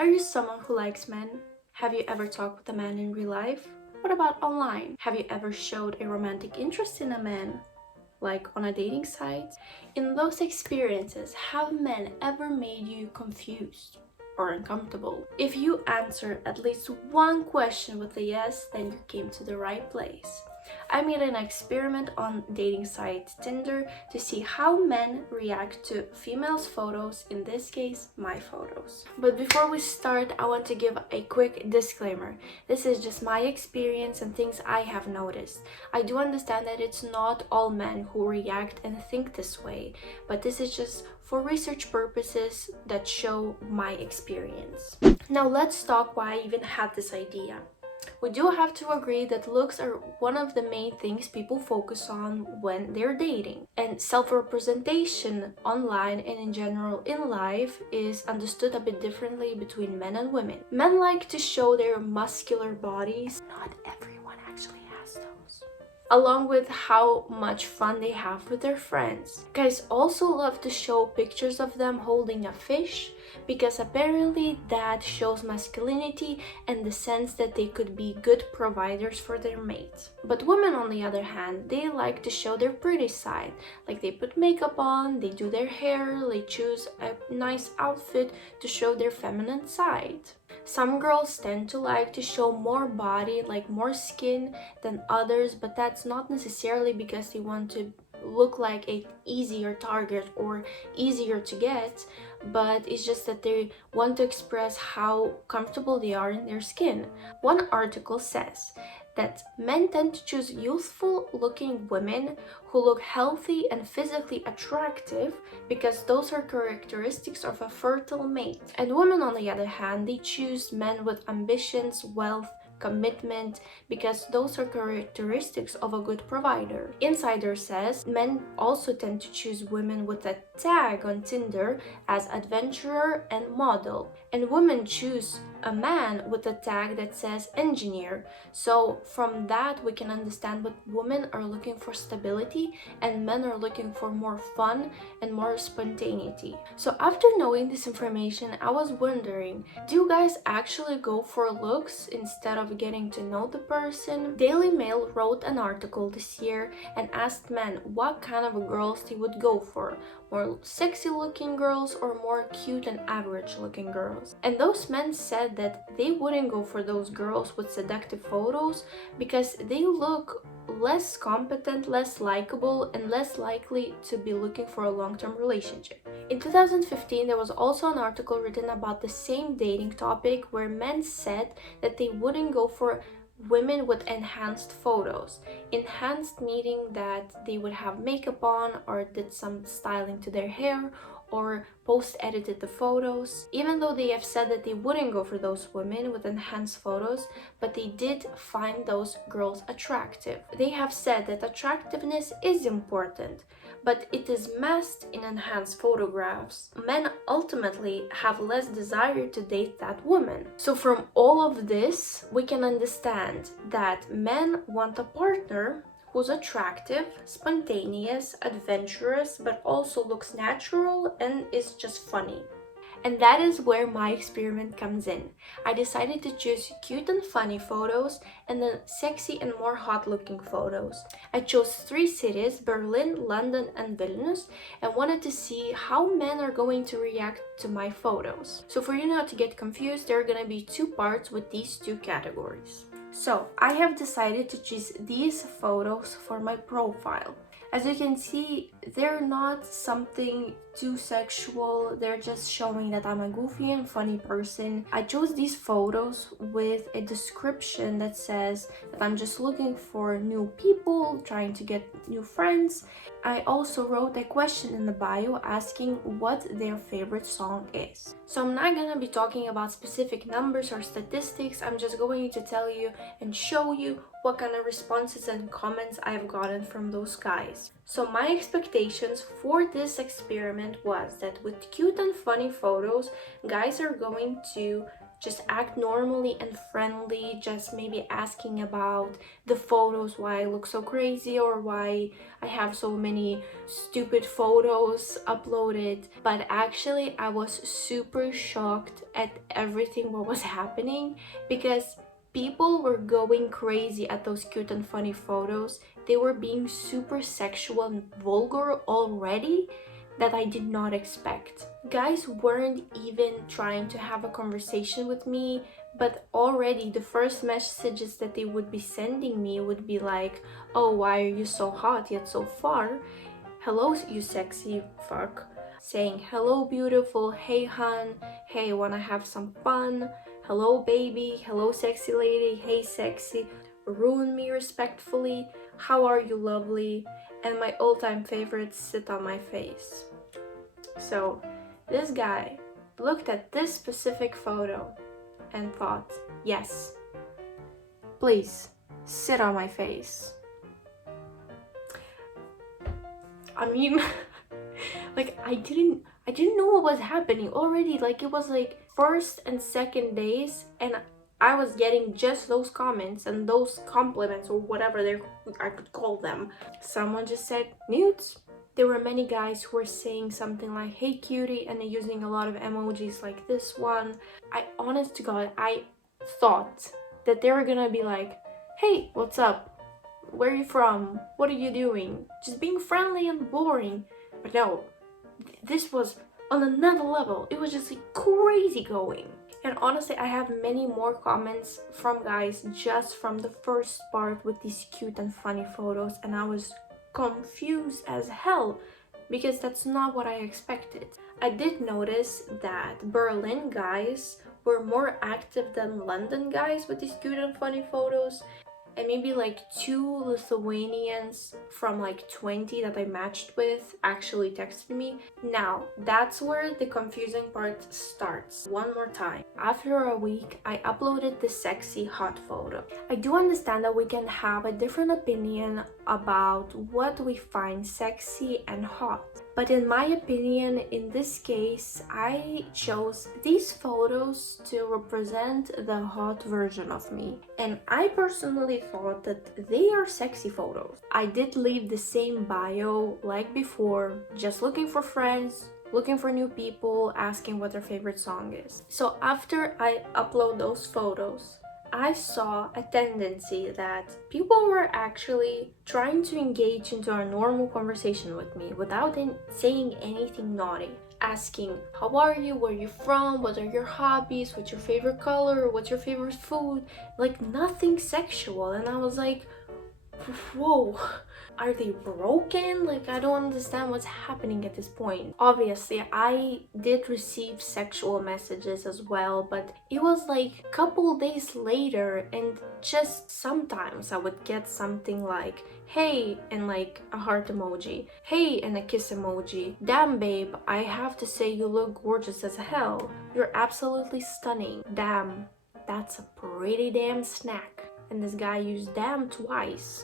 Are you someone who likes men? Have you ever talked with a man in real life? What about online? Have you ever showed a romantic interest in a man, like on a dating site? In those experiences, have men ever made you confused or uncomfortable? If you answer at least one question with a yes, then you came to the right place. I made an experiment on dating site Tinder to see how men react to females' photos, in this case, my photos. But before we start, I want to give a quick disclaimer. This is just my experience and things I have noticed. I do understand that it's not all men who react and think this way, but this is just for research purposes that show my experience. Now let's talk why I even had this idea. We do have to agree that looks are one of the main things people focus on when they're dating. And self-representation online and in general in life is understood a bit differently between men and women. Men like to show their muscular bodies. Not everyone actually has those. Along with how much fun they have with their friends. Guys also love to show pictures of them holding a fish because apparently that shows masculinity and the sense that they could be good providers for their mate. But women, on the other hand, they like to show their pretty side. Like they put makeup on, they do their hair, they choose a nice outfit to show their feminine side. Some girls tend to like to show more body, like more skin than others, but that's not necessarily because they want to look like a easier target or easier to get, but it's just that they want to express how comfortable they are in their skin. One article says that men tend to choose youthful looking women who look healthy and physically attractive because those are characteristics of a fertile mate. And women, on the other hand, they choose men with ambitions, wealth, commitment, because those are characteristics of a good provider. Insider says men also tend to choose women with a tag on Tinder as adventurer and model, and women choose a man with a tag that says engineer. So from that we can understand what women are looking for: stability, and men are looking for more fun and more spontaneity. So after knowing this information, I was wondering, do you guys actually go for looks instead of getting to know the person? Daily Mail wrote an article this year and asked men what kind of girls they would go for: more sexy looking girls or more cute and average looking girls. And those men said that they wouldn't go for those girls with seductive photos because they look less competent, less likable, and less likely to be looking for a long-term relationship. In 2015, there was also an article written about the same dating topic where men said that they wouldn't go for women with enhanced photos. Enhanced meaning that they would have makeup on or did some styling to their hair or post-edited the photos. Even though they have said that they wouldn't go for those women with enhanced photos, but they did find those girls attractive. They have said that attractiveness is important, but it is masked in enhanced photographs. Men ultimately have less desire to date that woman. So from all of this, we can understand that men want a partner who's attractive, spontaneous, adventurous, but also looks natural and is just funny. And that is where my experiment comes in. I decided to choose cute and funny photos and then sexy and more hot looking photos. I chose 3 cities, Berlin, London and Vilnius, and wanted to see how men are going to react to my photos. So for you not to get confused, there are gonna be 2 parts with these 2 categories. So I have decided to choose these photos for my profile. As you can see, they're not something too sexual, they're just showing that I'm a goofy and funny person. I chose these photos with a description that says that I'm just looking for new people, trying to get new friends. I also wrote a question in the bio asking what their favorite song is. So I'm not gonna be talking about specific numbers or statistics, I'm just going to tell you and show you what kind of responses and comments I've gotten from those guys. So my expectations for this experiment was that with cute and funny photos, guys are going to just act normally and friendly, just maybe asking about the photos, why I look so crazy or why I have so many stupid photos uploaded. But actually I was super shocked at everything what was happening, because people were going crazy at those cute and funny photos. They were being super sexual and vulgar already, that I did not expect. Guys weren't even trying to have a conversation with me, but already the first messages that they would be sending me would be like, oh, why are you so hot yet so far? Hello, you sexy fuck. Saying, hello, beautiful. Hey, hun. Hey, wanna have some fun? Hello, baby. Hello, sexy lady. Hey, sexy. Ruin me respectfully. How are you, lovely? And my all-time favorite, sit on my face. So this guy looked at this specific photo and thought, yes, please sit on my face. I mean, like I didn't know what was happening already. Like it was like first and second days, and I was getting just those comments and those compliments, or whatever I could call them. Someone just said nudes. There were many guys who were saying something like, hey cutie, and using a lot of emojis like this one. I, honest to God, I thought that they were gonna be like, hey, what's up? Where are you from? What are you doing? Just being friendly and boring. But no, this was on another level. It was just like crazy going. And honestly, I have many more comments from guys just from the first part with these cute and funny photos, and I was confused as hell, because that's not what I expected. I did notice that Berlin guys were more active than London guys with these cute and funny photos, and maybe like 2 Lithuanians from like 20 that I matched with actually texted me. Now, that's where the confusing part starts. One more time. After a week, I uploaded the sexy hot photo. I do understand that we can have a different opinion about what we find sexy and hot. But in my opinion, in this case, I chose these photos to represent the hot version of me. And I personally thought that they are sexy photos. I did leave the same bio like before, just looking for friends, looking for new people, asking what their favorite song is. So after I upload those photos, I saw a tendency that people were actually trying to engage into a normal conversation with me without saying anything naughty. Asking, how are you, where are you from, what are your hobbies, what's your favorite color, what's your favorite food, like nothing sexual. And I was like, whoa, are they broken? Like, I don't understand what's happening at this point. Obviously, I did receive sexual messages as well, but it was like a couple days later, and just sometimes I would get something like, hey, and like a heart emoji, hey, and a kiss emoji, damn babe, I have to say you look gorgeous as hell, you're absolutely stunning, damn, that's a pretty damn snack. And this guy used damn twice.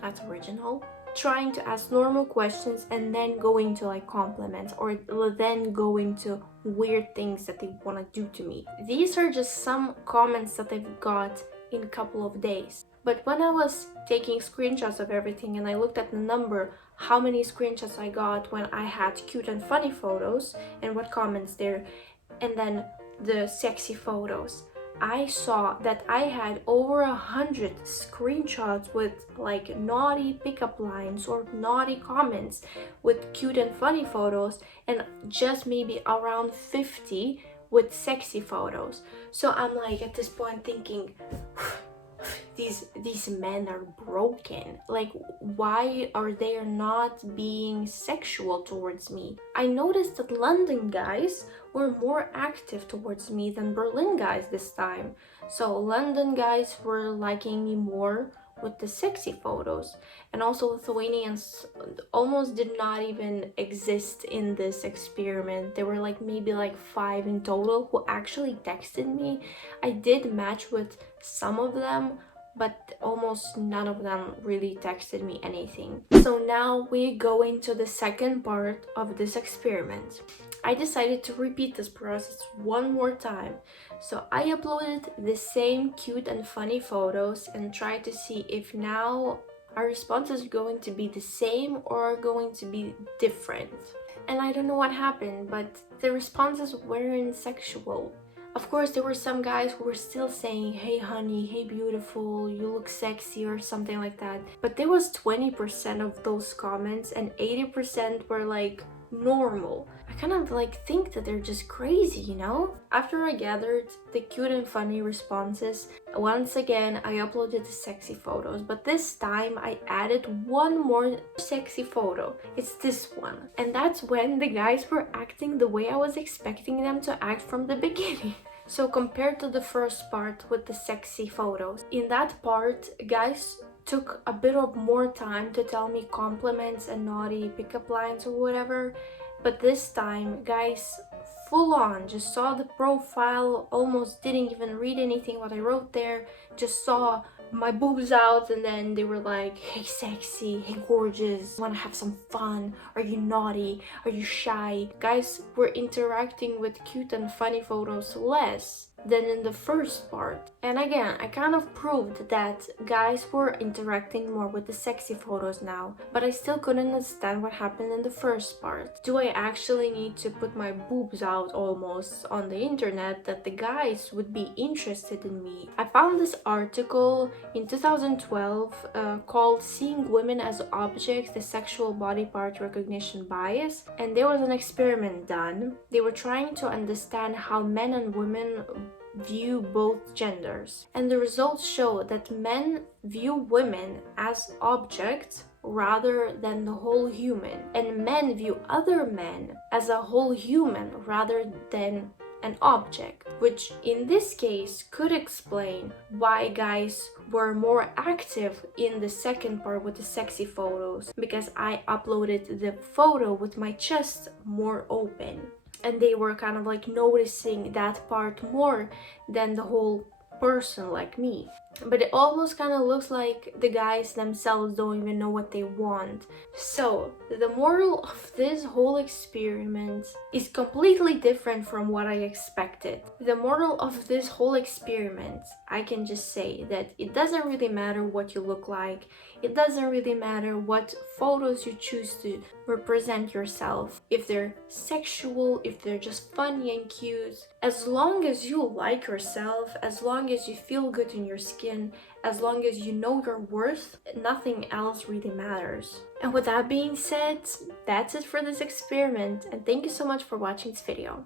That's original. Trying to ask normal questions and then going to like compliments, or then going to weird things that they want to do to me. These are just some comments that I've got in a couple of days. But when I was taking screenshots of everything and I looked at the number, how many screenshots I got when I had cute and funny photos and what comments there, and then the sexy photos, I saw that I had over 100 screenshots with like naughty pickup lines or naughty comments with cute and funny photos, and just maybe around 50 with sexy photos. So I'm like at this point thinking, these men are broken. Like, why are they not being sexual towards me? I noticed that London guys were more active towards me than Berlin guys this time. So London guys were liking me more with the sexy photos, and also Lithuanians almost did not even exist in this experiment. There were like maybe like 5 in total who actually texted me. I did match with some of them, but almost none of them really texted me anything. So now we go into the second part of this experiment. I decided to repeat this process one more time. So I uploaded the same cute and funny photos and tried to see if now our response is going to be the same or going to be different. And I don't know what happened, but the responses weren't sexual. Of course, there were some guys who were still saying, hey honey, hey beautiful, you look sexy or something like that. But there was 20% of those comments and 80% were like normal. I kind of like think that they're just crazy, you know? After I gathered the cute and funny responses, once again I uploaded the sexy photos, but this time I added one more sexy photo. It's this one. And that's when the guys were acting the way I was expecting them to act from the beginning. So compared to the first part with the sexy photos, in that part, guys took a bit of more time to tell me compliments and naughty pickup lines or whatever, but this time guys full on just saw the profile, almost didn't even read anything what I wrote there, just saw my boobs out, and then they were like, hey sexy, hey gorgeous, wanna have some fun, are you naughty, are you shy? Guys were interacting with cute and funny photos less than in the first part. And again, I kind of proved that guys were interacting more with the sexy photos now, but I still couldn't understand what happened in the first part. Do I actually need to put my boobs out almost on the internet that the guys would be interested in me? I found this article in 2012 called Seeing Women as Objects, the Sexual Body Part Recognition Bias, and there was an experiment done. They were trying to understand how men and women view both genders, and the results show that men view women as objects rather than the whole human, and men view other men as a whole human rather than an object, which in this case could explain why guys were more active in the second part with the sexy photos, because I uploaded the photo with my chest more open, and they were kind of like noticing that part more than the whole person like me. But it almost kind of looks like the guys themselves don't even know what they want. So the moral of this whole experiment is completely different from what I expected. The moral of this whole experiment, I can just say that it doesn't really matter what you look like. It doesn't really matter what photos you choose to represent yourself, if they're sexual, if they're just funny and cute. As long as you like yourself, as long as you feel good in your skin, as long as you know your worth, nothing else really matters. And with that being said, that's it for this experiment, and thank you so much for watching this video.